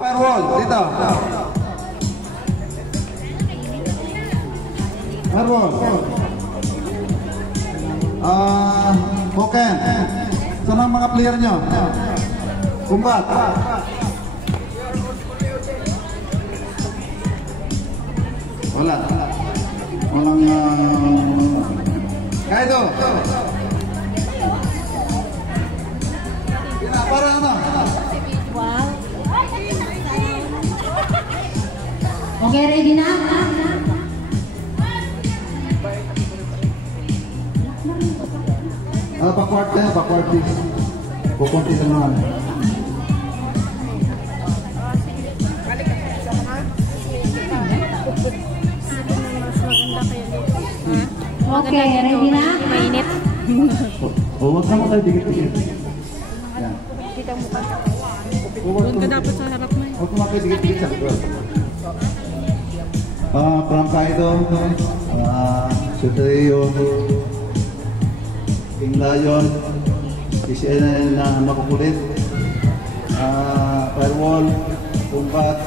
Firewall, dito. Firewall. Boken. Saan ang mga player nyo? Kumbat. Wala. Walang Kaido. Para ano? Okay, ready na? Backward tayo, backward please. Kukunti lang naman. Okay, ready na? Mainit. Huwag naman tayo dikit-dikit. Kita mo ka. Doon ka dapat sa harap mo. Huwag naman tayo dikit-dikit sa likod. From Kaido, Sutrio, King Lion, PCN na makukulit, Firewall, Kumbat.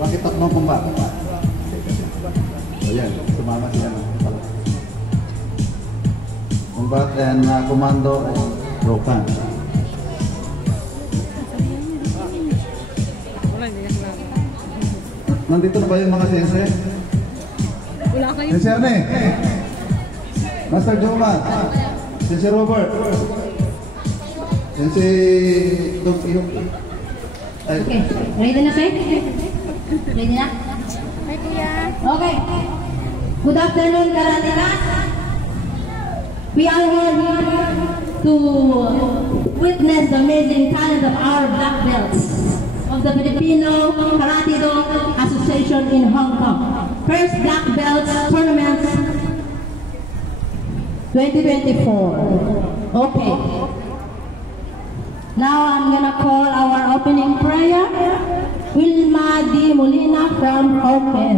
Bakit tatlong Kumbat? Ayan, sumama siya na. Kumbat and Commando and Rokan. Nandito na ba yung mga sensei? Wala kayo. Sensei Arne, Master Joman, Sensei Robert, Sensei Dong Iyok. Okay, ready na sir? Ready na? Hi kuya. Okay. Good afternoon, Karate class. We are here to witness the amazing talent of our black belts of the Filipino Karate-Do Association in Hong Kong. First Black Belts Tournament 2024. Okay. Now I'm gonna call our opening prayer. Wilma D. Molina from Open.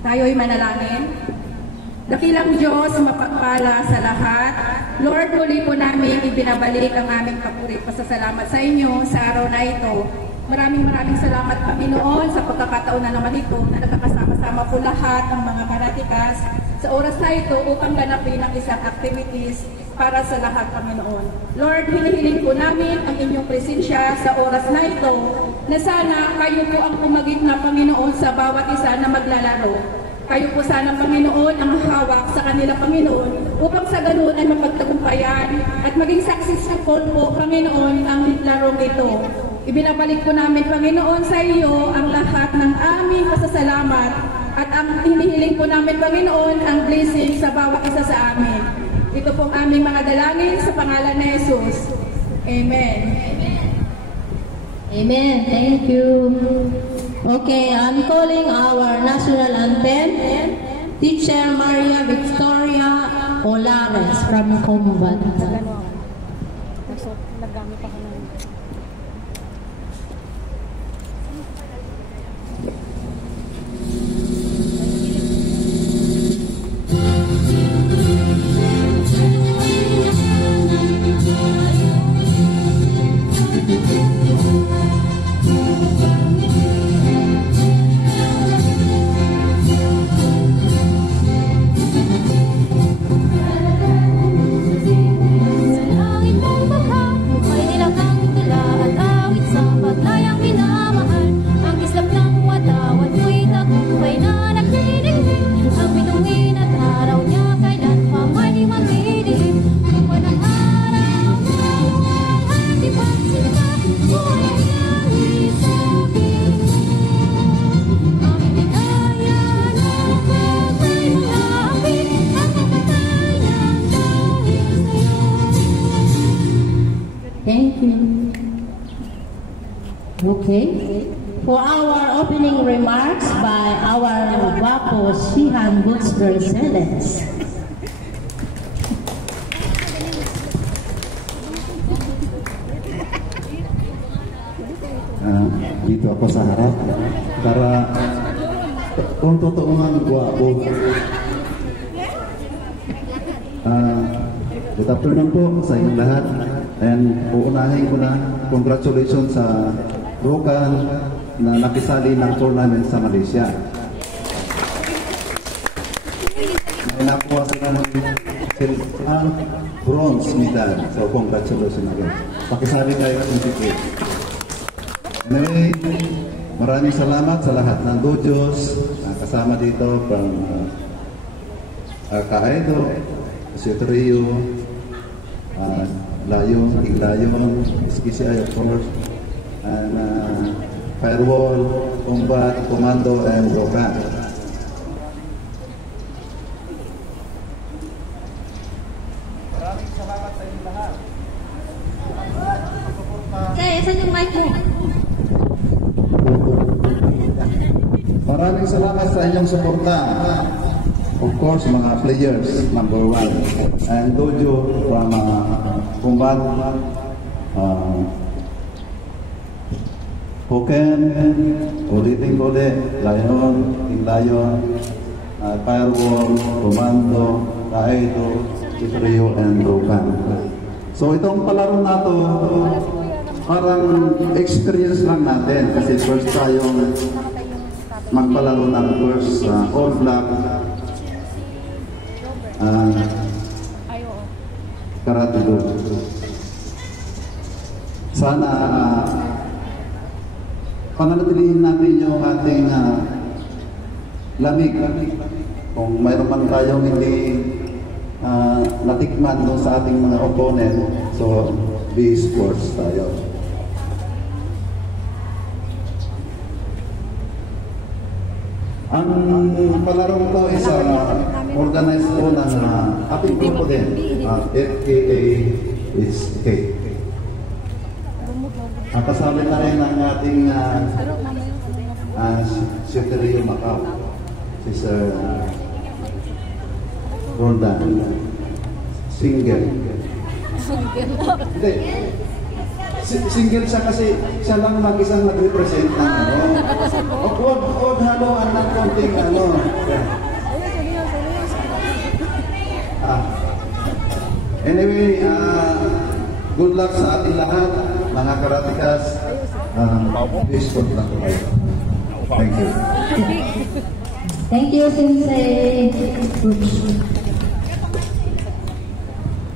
Tayo'y manalangin. Dakilang Diyos, mapagpala sa lahat. Lord, muli po namin ibinabalik ang aming papuri pasasalamat sa inyo sa araw na ito. Maraming salamat, Panginoon, sa pagkakataon na naman ito na nakakasama-sama po lahat ng mga karatikas sa oras na ito upang ganapin ang isang activities para sa lahat, Panginoon. Lord, hinihiling po namin ang inyong presensya sa oras na ito na sana kayo po ang kumagit na Panginoon sa bawat isa na maglalaro. Kayo po sana, Panginoon, ang hawak sa kanila, Panginoon, upang sa ganoon ay mapagtagumpayan at maging successful po, Panginoon, ang larong ito. Ibinabalik po namin, Panginoon, sa iyo ang lahat ng aming pasasalamat at ang hinihiling po namin, Panginoon, ang blessing sa bawat isa sa amin. Ito pong aming mga dalangin sa pangalan ni Jesus. Amen. Amen. Thank you. Okay, I'm calling our national anthem, Teacher Maria Victoria Olares from Combat. Naggamit pa ka ng Okay. For our opening remarks by our Wapo Shihan Goodsbury students. Dito ako sa harap para kung totoo nga gwapo. Good afternoon po sa inyong lahat, and uunahin ko na congratulations sa Rokan na nakisali ng tournament sa Malaysia. May nakuha sila ng bronze medal, so congratulations again. Pakisali kayo sa ticket. Anyway, maraming salamat sa lahat ng dojos kasama dito from Kaedo, Sutrio, Layon, Tiglayon, SKCI of course, and Firewall, Combat, Commando, and Rokan. Maraming salamat sa inyo lahat. Kaya, saan yung mic mo? Maraming salamat sa inyong suporta. Of course, mga players, number 1. And dojo from Combat, Hoken, ulitin ko ulit, Lion, Tiglayon, Firewall, Commando, Kaedo, Sutrio, and Rokan. So itong palaro na to, parang experience lang natin kasi first tayong magpalaro ng first All Black Karate Do. Sana pananatilihin natin yung ating lamig. Kung mayroon man tayong hindi natikman doon sa ating mga opponent, so be sports tayo. Ang palarong to is organized po ng ating grupo din. FKA is K. Kasama na rin ang ating Sutrio Macau. Si Sir Roldan. Single. Hindi. Single siya kasi siya lang mag-isang nag-represent ng huwag haluan ng konting Anyway, good luck sa ating lahat, mga karatikas. Please good luck. Thank you. Thank you, Sensei.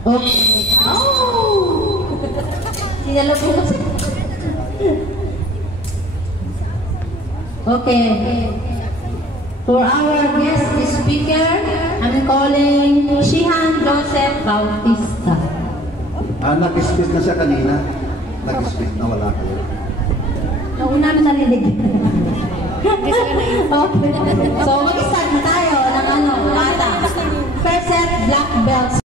Okay. Oh! Sinalo po kasi. Okay. For our guest speaker, I'm calling Shihan Joseph Bautista. Nag-speak na siya kanina. Nag-speak na wala kayo. Nauna na narinig. Okay. So, mag-start tayo ng bata. First set, black belts.